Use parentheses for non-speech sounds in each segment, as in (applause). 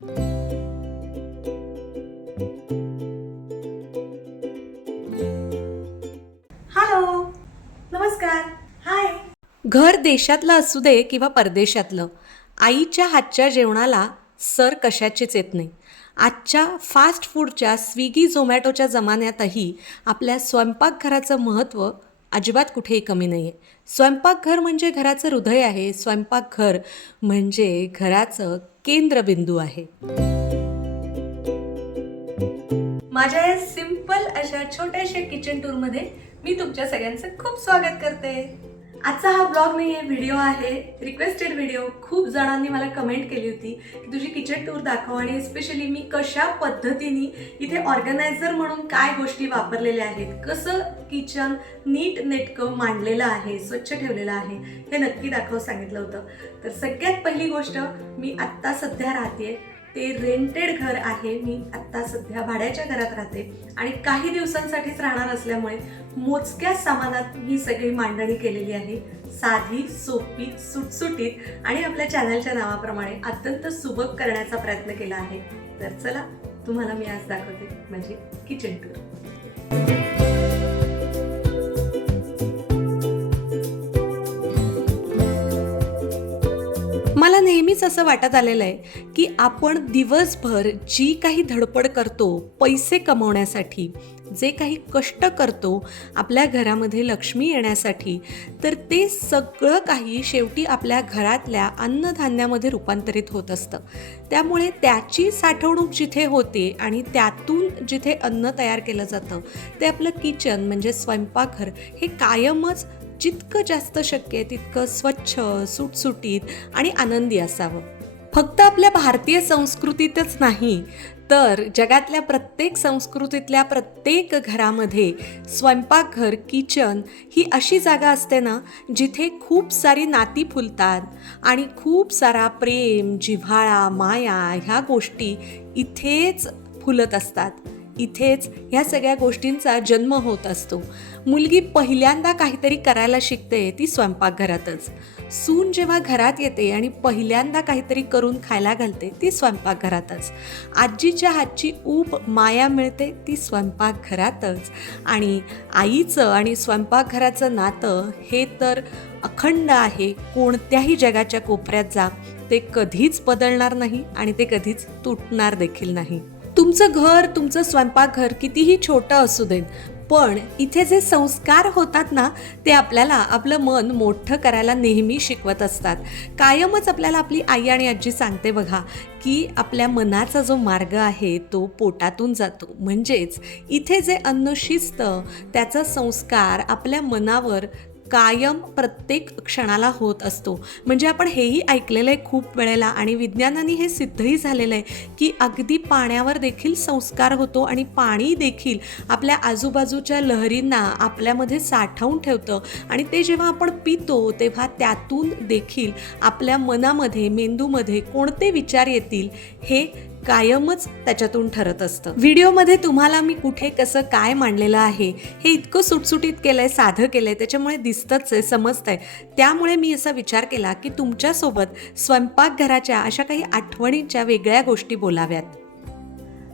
Hello नमस्कार. हाय घर देशातलं असू दे किंवा परदेशातलं आईच्या हातच्या जेवणाला सर कशाचीच येत नाही. आजच्या फास्ट फूडच्या स्विगी झोमॅटोच्या जमान्यातही आपल्या स्वयंपाकघराचं महत्त्व अजिबात कुठेही कमी नाही आहे स्वयंपाकघर म्हणजे घराचं हृदय आहे. स्वयंपाकघर म्हणजे घराचं केंद्रबिंदू आहे. माझ्या या सिंपल अशा छोट्याशा किचन टूरमध्ये मी तुमच्या सगळ्यांचं खूप स्वागत करते. आजचा हा ब्लॉग नाही आहे व्हिडिओ आहे. रिक्वेस्टेड व्हिडिओ खूप जणांनी मला कमेंट केली होती की तुझी किचन टूर दाखव आणि स्पेशली मी कशा पद्धतीने इथे ऑर्गनायझर म्हणून काय गोष्टी वापरलेल्या आहेत कसं किचन नीट नेटकं मांडलेलं आहे स्वच्छ ठेवलेलं आहे हे नक्की दाखव सांगितलं होतं. तर सगळ्यात पहिली गोष्ट मी आत्ता सध्या राहते ते रेंटेड घर आहे. मी आत्ता सध्या भाड्याच्या घरात राहते. आणि काही दिवसांसाठीच राहणार असल्यामुळे मोजक्या सामानात ही सगळी मांडणी केलेली आहे. साधी सोपी सुटसुटीत आणि आपल्या चॅनलच्या नावाप्रमाणे अत्यंत सुबक करण्याचा प्रयत्न केला आहे. तर चला तुम्हाला मी आज दाखवते माझी किचन टूर मला नेहमीच असं वाटत आलेलं आहे की आपण दिवसभर जी काही धडपड करतो पैसे कमवण्यासाठी जे काही कष्ट करतो आपल्या घरामध्ये लक्ष्मी येण्यासाठी तर ते सगळं काही शेवटी आपल्या घरातल्या अन्नधान्यामध्ये रूपांतरित होत असतं. त्यामुळे त्याची साठवणूक जिथे होते आणि त्यातून जिथे अन्न तयार केलं जातं ते आपलं किचन म्हणजे स्वयंपाकघर हे कायमच जितकं जास्त शक्य आहे तितकं स्वच्छ सुटसुटीत आणि आनंदी असावं. फक्त आपल्या भारतीय संस्कृतीतच नाही तर जगातल्या प्रत्येक संस्कृतीतल्या प्रत्येक घरामध्ये स्वयंपाकघर किचन ही अशी जागा असते ना जिथे खूप सारी नाती फुलतात आणि खूप सारा प्रेम जिव्हाळा माया ह्या गोष्टी इथेच फुलत असतात. इथेच ह्या सगळ्या गोष्टींचा जन्म होत असतो. मुलगी पहिल्यांदा काहीतरी करायला शिकते ती स्वयंपाकघरातच. सून जेव्हा घरात येते आणि पहिल्यांदा काहीतरी करून खायला घालते ती स्वयंपाकघरातच. आजीच्या हातची ऊब माया मिळते ती स्वयंपाकघरातच. आणि आईचं आणि स्वयंपाकघराचं नातं हे तर अखंड आहे. कोणत्याही जगाच्या कोपऱ्यात जा. ते कधीच बदलणार नाही आणि ते कधीच तुटणार देखील नाही. तुमचं घर तुमचं स्वयंपाकघर कितीही छोटं असू देत पण इथे जे संस्कार होतात ना ते आपल्याला आपलं मन मोठं करायला नेहमी शिकवत असतात. कायमच आपल्याला आपली आई आणि आजी सांगते बघा की आपल्या मनाचा जो मार्ग आहे तो पोटातून जातो. म्हणजेच इथे जे अन्न शिजतं त्याचा संस्कार आपल्या मनावर कायम प्रत्येक क्षणाला होत असतो. म्हणजे आपण हेही ऐकलेलं आहे खूप वेळेला आणि विज्ञानाने हे सिद्धही झालेलं आहे की अगदी पाण्यावर देखील संस्कार होतो आणि पाणी देखील आपल्या आजूबाजूच्या लहरींना आपल्यामध्ये साठवून ठेवतं. आणि ते जेव्हा आपण पितो तेव्हा त्यातून देखील आपल्या मनामध्ये मेंदूमध्ये कोणते विचार येतील हे कायमच त्याच्यातून ठरत असतं. व्हिडिओमध्ये तुम्हाला मी कुठे कसं काय मांडलेलं आहे हे इतकं सुटसुटीत केलं आहे साधं केलं आहे त्याच्यामुळे दिस दिसतंच आहे समजतंय. त्यामुळे मी असा विचार केला की तुमच्यासोबत स्वयंपाकघराच्या अशा काही आठवणींच्या वेगळ्या गोष्टी बोलाव्यात.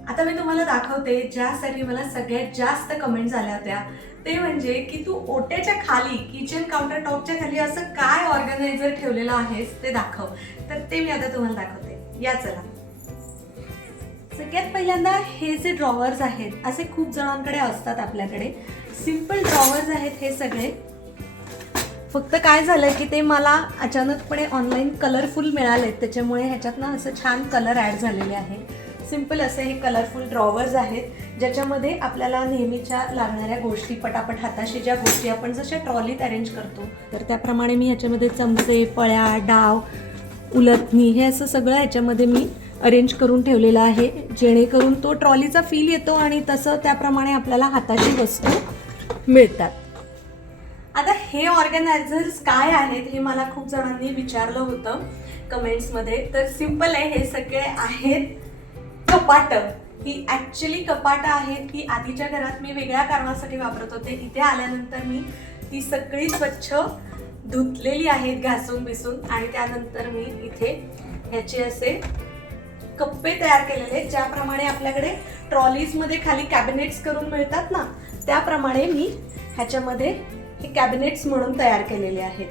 आता मी तुम्हाला दाखवते ज्यासाठी मला सगळ्यात जास्त कमेंट झाल्या होत्या. ते म्हणजे की तू ओट्याच्या खाली किचन काउंटर टॉपच्या खाली असं काय ऑर्गनायझर ठेवलेलं आहेस ते दाखव. तर ते मी आता तुम्हाला दाखवते. या चला. सगळ्यात पहिल्यांदा हे जे ड्रॉवर्स आहेत असे खूप जणांकडे असतात आपल्याकडे. सिंपल ड्रॉवर्स आहेत हे सगळे. फक्त काय झालं की ते मला अचानकपणे ऑनलाईन कलरफुल मिळालेत. त्याच्यामुळे ह्याच्यात ना असं छान कलर ॲड झालेले आहे. सिंपल असे हे कलरफुल ड्रॉवर्स आहेत ज्याच्यामध्ये आपल्याला नेहमीच्या लागणाऱ्या गोष्टी पटापट हाताशी ज्या गोष्टी आपण जशा ट्रॉलीत अरेंज करतो तर त्याप्रमाणे मी ह्याच्यामध्ये चमचे पळ्या डाव उलथणी हे असं सगळं ह्याच्यामध्ये मी अरेंज करून ठेवलेलं आहे. जेणेकरून तो ट्रॉलीचा फील येतो आणि तसं त्याप्रमाणे आपल्याला हाताची वस्तू मिळतात. आता हे ऑर्गनायझर्स काय आहेत हे मला खूप जणांनी विचारलं होतं कमेंट्समध्ये. तर सिंपल आहे हे सगळे आहेत कपाटं. ही ॲक्च्युली कपाटं आहेत की आधीच्या घरात मी वेगळ्या कारणासाठी वापरत होते. इथे आल्यानंतर मी ती सगळी स्वच्छ धुतलेली आहेत घासून बिसून आणि त्यानंतर मी इथे ह्याचे असे कप्पे तयार केलेले आहेत ज्याप्रमाणे आपल्याकडे ट्रॉलीजमध्ये खाली कॅबिनेट्स करून मिळतात ना त्याप्रमाणे मी ह्याच्यामध्ये हे कॅबिनेट्स म्हणून तयार केलेले आहेत.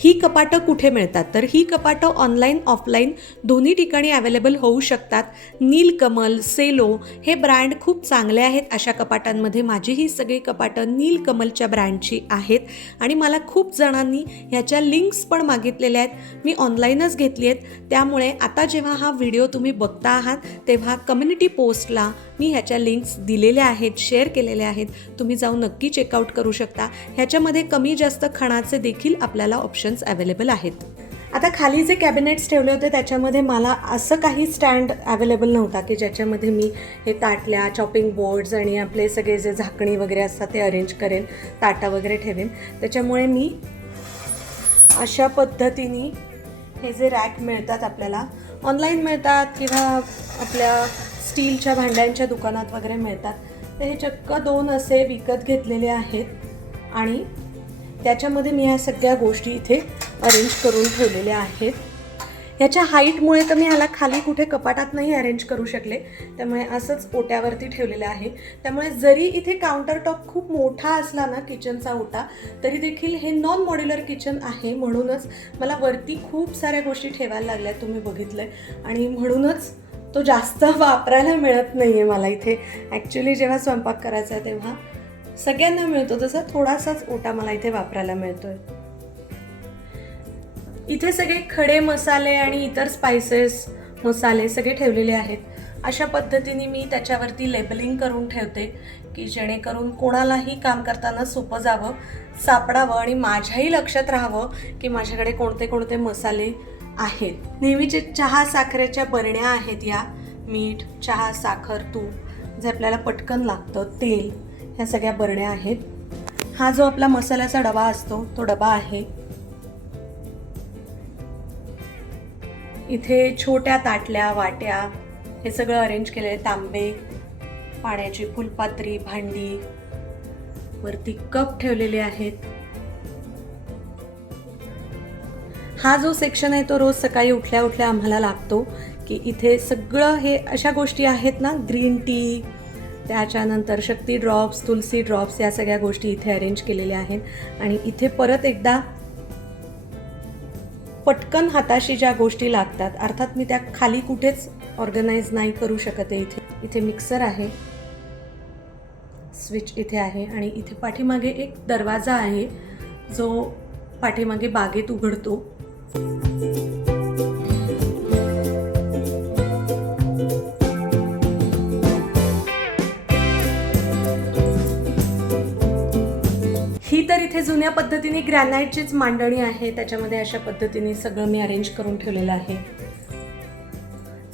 ही कपाटं कुठे मिळतात? तर ही कपाटं ऑनलाईन ऑफलाईन दोन्ही ठिकाणी अवेलेबल होऊ शकतात. नीलकमल सेलो हे ब्रँड खूप चांगले आहेत. अशा कपाटांमध्ये माझी ही सगळी कपाटं नीलकमलच्या ब्रँडची आहेत. आणि मला खूप जणांनी ह्याच्या लिंक्स पण मागितलेल्या आहेत. मी ऑनलाईनच घेतली आहेत. त्यामुळे आता जेव्हा हा व्हिडिओ तुम्ही बघता आहात तेव्हा कम्युनिटी पोस्टला मी ह्याच्या लिंक्स दिलेल्या आहेत शेअर केलेल्या आहेत. तुम्ही जाऊन नक्की चेकआउट करू शकता. ह्याच्यामध्ये कमी जास्त खणाचे देखील आपल्याला ऑप्शन्स अवेलेबल आहेत. आता खाली जे कॅबिनेट्स ठेवले होते त्याच्यामध्ये मला असं काही स्टँड अवेलेबल नव्हता की ज्याच्यामध्ये मी हे ताटल्या चॉपिंग बोर्ड्स आणि आपले सगळे जे झाकणी वगैरे असतात ते अरेंज करेन ताटा वगैरे ठेवेन. त्याच्यामुळे मी अशा पद्धतीने हे जे रॅक मिळतात आपल्याला ऑनलाईन मिळतात किंवा आपल्या स्टीलच्या भांड्यांच्या दुकानात वगैरे मिळतात. तर हे चक्क दोन असे विकत घेतलेले आहेत. आणि त्याच्यामध्ये मी ह्या सगळ्या गोष्टी इथे अरेंज करून ठेवलेल्या आहेत. ह्याच्या हाईटमुळे तर मी ह्याला खाली कुठे कपाटात नाही अरेंज करू शकले. त्यामुळे असंच ओट्यावरती ठेवलेलं आहे. त्यामुळे जरी इथे काउंटर टॉप खूप मोठा असला ना किचनचा ओटा तरी देखील हे नॉन मॉड्युलर किचन आहे. म्हणूनच मला वरती खूप साऱ्या गोष्टी ठेवायला लागल्या तुम्ही बघितलं आणि म्हणूनच तो जास्त (laughs) वापरायला मिळत नाही आहे मला इथे. ॲक्च्युली जेव्हा स्वयंपाक करायचा आहे तेव्हा सगळ्यांना मिळतो तसा थोडासाच ओटा मला इथे वापरायला मिळतोय. इथे सगळे खडे मसाले आणि इतर स्पायसेस मसाले सगळे ठेवलेले आहेत. अशा पद्धतीने मी त्याच्यावरती लेबलिंग करून ठेवते की जेणेकरून कोणालाही काम करताना सोपं जावं सापडावं आणि माझ्याही लक्षात राहावं की माझ्याकडे कोणते कोणते मसाले आहेत. नेहमीचे चहा साखरेच्या बरण्या आहेत या मीठ चहा साखर तूप जे आपल्याला पटकन लागतं तेल ह्या सगळ्या बरण्या आहेत. हा जो आपला मसाल्याचा डबा असतो तो डबा आहे. इथे छोट्या ताटल्या वाट्या हे सगळं अरेंज केलेले आहे तांबे पाण्याची फुलपात्री भांडी वरती कप ठेवलेले आहेत. हा जो सेक्शन आहे तो रोज सकाळी उठल्या उठल्या आम्हाला लागतो की इथे सगळं हे अशा गोष्टी आहेत ना ग्रीन टी त्याच्यानंतर शक्ती ड्रॉप्स तुलसी ड्रॉप्स या सगळ्या गोष्टी इथे अरेंज केलेल्या आहेत. आणि इथे परत एकदा पटकन हाताशी ज्या गोष्टी लागतात अर्थात मी त्या खाली कुठेच ऑर्गनाईज नाही करू शकत आहे इथे. इथे मिक्सर आहे. स्विच इथे आहे आणि इथे पाठीमागे एक दरवाजा आहे जो पाठीमागे बागेत उघडतो. ही तर इथे जुन्या पद्धतीने ग्रॅनाईटचीच मांडणी आहे. त्याच्यामध्ये अशा पद्धतीने सगळं मी अरेंज करून ठेवलेलं आहे.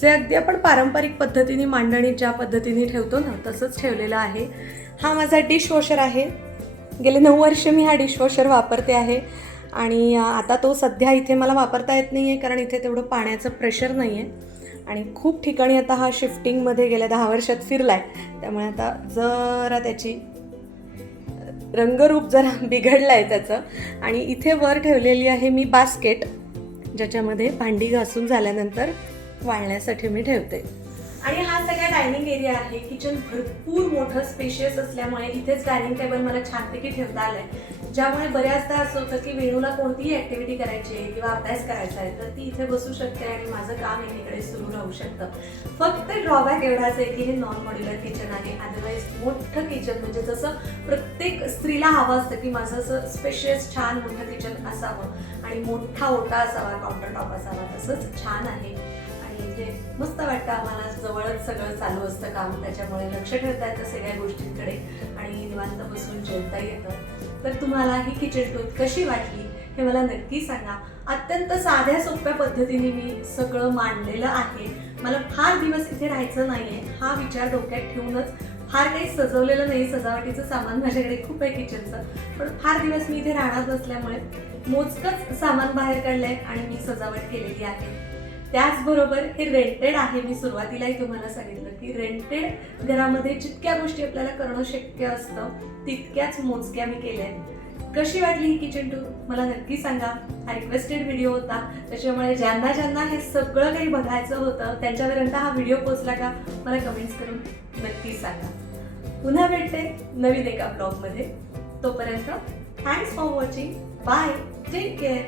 जे अगदी आपण पारंपरिक पद्धतीने मांडणी ज्या पद्धतीने ठेवतो ना तसंच ठेवलेलं आहे. हा माझा डिशवॉशर आहे. गेले नऊ वर्ष मी हा डिशवॉशर वापरते आहे. आणि आता तो सध्या इथे मला वापरता येत नाही आहे कारण इथे तेवढं पाण्याचं प्रेशर नाही आहे आणि खूप ठिकाणी आता हा शिफ्टिंगमध्ये गेल्या दहा वर्षात फिरला आहे त्यामुळे आता जरा त्याची रंगरूप जरा (laughs) बिघडलं आहे त्याचं. आणि इथे वर ठेवलेली आहे मी बास्केट ज्याच्यामध्ये भांडी घासून झाल्यानंतर वाळण्यासाठी मी ठेवते. आणि हा सगळा डायनिंग एरिया आहे. किचन भरपूर मोठं स्पेशियस असल्यामुळे इथेच डायनिंग टेबल मला छानपैकी ठेवता आलंय. ज्यामुळे बऱ्याचदा असं होतं की वेणूला कोणतीही ऍक्टिव्हिटी करायची आहे किंवा अभ्यास करायचा आहे तर ती इथे बसू शकते आणि माझं काम एकीकडे सुरू राहू शकतं. फक्त ड्रॉबॅक एवढाच आहे की हे नॉन मॉड्युलर किचन आहे. अदरवाईज मोठं किचन म्हणजे जसं प्रत्येक स्त्रीला हवं असतं की माझं असं स्पेशियस छान मोठं किचन असावं. आणि मोठा ओटा असावा काउंटर टॉप असावा तसंच छान आहे. आणि मस्त वाटतं आम्हाला जवळच सगळं चालू असतं काम त्याच्यामुळे लक्ष ठेवता येतं सगळ्या गोष्टींकडे आणि निवांत बसून जेवता येतं. तर तुम्हाला ही किचन टूथ कशी वाटली हे मला नक्की सांगा. अत्यंत साध्या सोप्या पद्धतीने मी सगळं मांडलेलं आहे. मला फार दिवस इथे राहायचं नाही आहे हा विचार डोक्यात ठेवूनच फार काही सजवलेलं नाही. सजावटीचं सामान माझ्याकडे खूप आहे किचनचं पण फार दिवस मी इथे राहणार नसल्यामुळे मोजकंच सामान बाहेर काढलं आहे आणि मी सजावट केलेली आहे. त्याचबरोबर हे रेंटेड आहे. मी सुरुवातीलाही तुम्हाला सांगितलं की रेंटेड घरामध्ये जितक्या गोष्टी आपल्याला करणं शक्य असतं तितक्याच मोजक्या मी केल्या आहेत. कशी वाटली ही किचन टूर मला नक्की सांगा. हा रिक्वेस्टेड व्हिडिओ होता. त्याच्यामुळे ज्यांना ज्यांना हे सगळं काही बघायचं होतं त्यांच्यापर्यंत हा व्हिडिओ पोचला का? मला कमेंट्स करून नक्की सांगा. पुन्हा भेटते नवीन एका ब्लॉगमध्ये तोपर्यंत thanks for watching bye take care